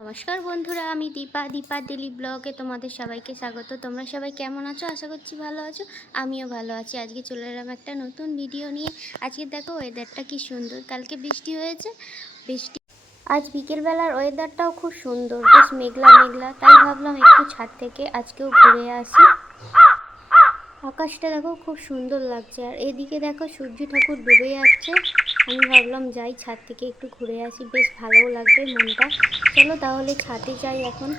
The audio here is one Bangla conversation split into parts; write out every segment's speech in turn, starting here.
নমস্কার বন্ধুরা, আমি দীপা ডেলি ব্লগে তোমাদের সবাইকে স্বাগত। তোমরা সবাই কেমন আছো? আশা করছি ভালো আছো। আমিও ভালো আছি। আজকে চলে এলাম একটা নতুন ভিডিও নিয়ে। আজকে দেখো ওয়েদারটা কি সুন্দর। কালকে বৃষ্টি হয়েছে, আজ বিকেলবেলার ওয়েদারটাও খুব সুন্দর, বেশ মেঘলা মেঘলা। তাই ভাবলাম একটু ছাদ থেকে আজকেও ঘুরে আসি। আকাশটা দেখো খুব সুন্দর লাগছে, আর এদিকে দেখো সূর্য ঠাকুর ডুবে যাচ্ছে। আমি ভাবলাম যাই ছাদ থেকে একটু ঘুরে আসি, বেশ ভালোও লাগবে মনটা। চলো তাহলে ছাদে যাই এখন।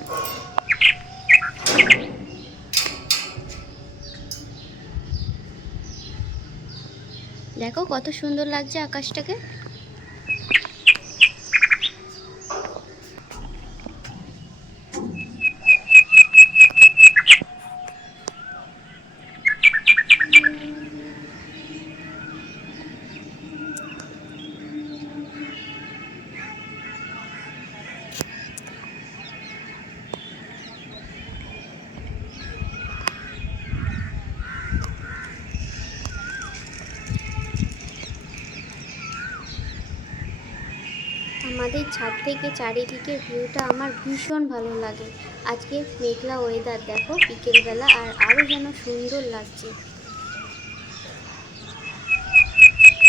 দেখো কত সুন্দর লাগছে আকাশটাকে। আমাদের ছাদ থেকে চারিদিকের ভিউটা আমার ভীষণ ভালো লাগে। আজকে মেঘলা ওয়েদার দেখো বিকেলবেলা, আর আরও যেন সুন্দর লাগছে।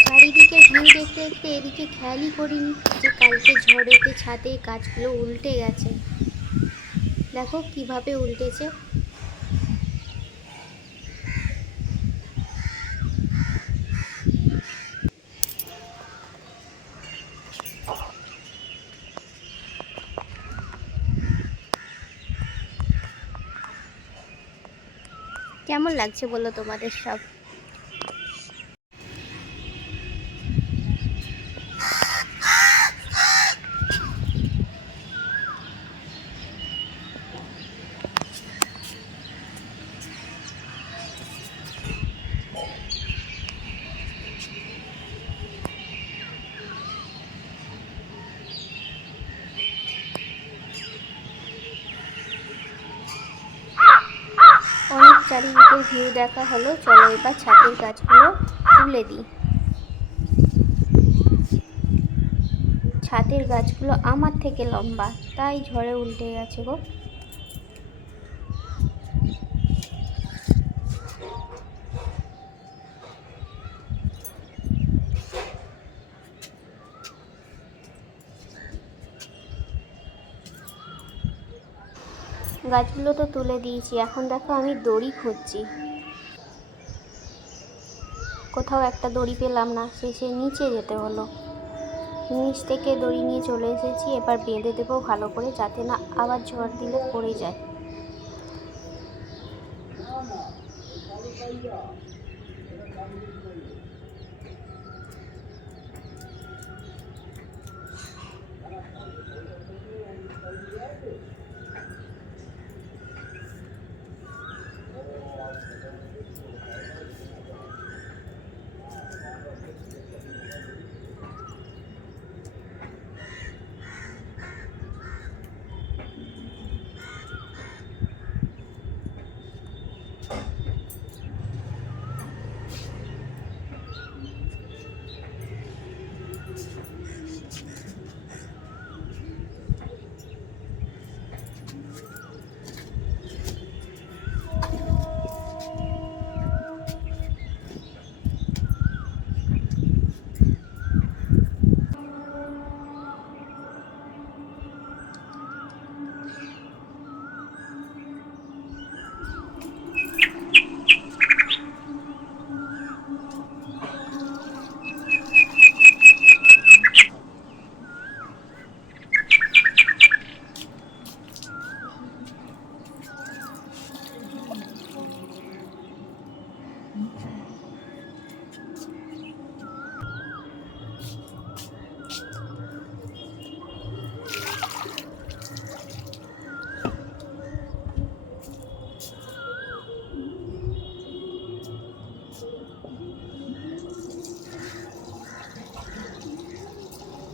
চারিদিকের ভিউ দেখতে দেখতে এদিকে খেয়ালই করিনি যে কালকে ঝড়েতে ছাদে গাছগুলো উল্টে গেছে। দেখো কিভাবে উল্টেছে। কেমন লাগছে বলো তোমাদের সব? অনেক চারিদিকের ভিউ দেখা হলো, চলো এবার ছাদের গাছগুলো তুলে দিই। ছাদের গাছগুলো আমার থেকে লম্বা, তাই ঝড়ে উল্টে গেছে গো। গাছগুলো তো তুলে দিয়েছি, এখন দেখো আমি দড়ি খুঁজছি। কোথাও একটা দড়ি পেলাম না, শেষে নিচে যেতে হলো। নিচ থেকে দড়ি নিয়ে চলে এসেছি, এবার বেঁধে দেবো ভালো করে, যাতে না আবার ঝড় দিলে পড়ে যায়।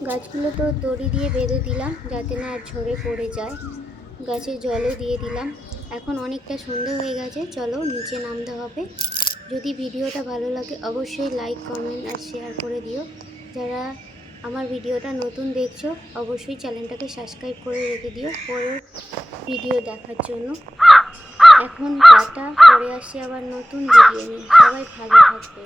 গাছগুলো তো দড়ি দিয়ে বেঁধে দিলাম, যাতে না আর ঝরে পড়ে যায়। গাছে জলও দিয়ে দিলাম। এখন অনেকটা সন্ধে হয়ে গেছে, চলো নিচে নামতে হবে। যদি ভিডিওটা ভালো লাগে অবশ্যই লাইক, কমেন্ট আর শেয়ার করে দিও। যারা আমার ভিডিওটা নতুন দেখছো অবশ্যই চ্যানেলটাকে সাবস্ক্রাইব করে রেখে দিও পরের ভিডিও দেখার জন্য। এখন টাটা, পরে আসি আবার নতুন ভিডিও নিয়ে। সবাই ভালো থাকবে।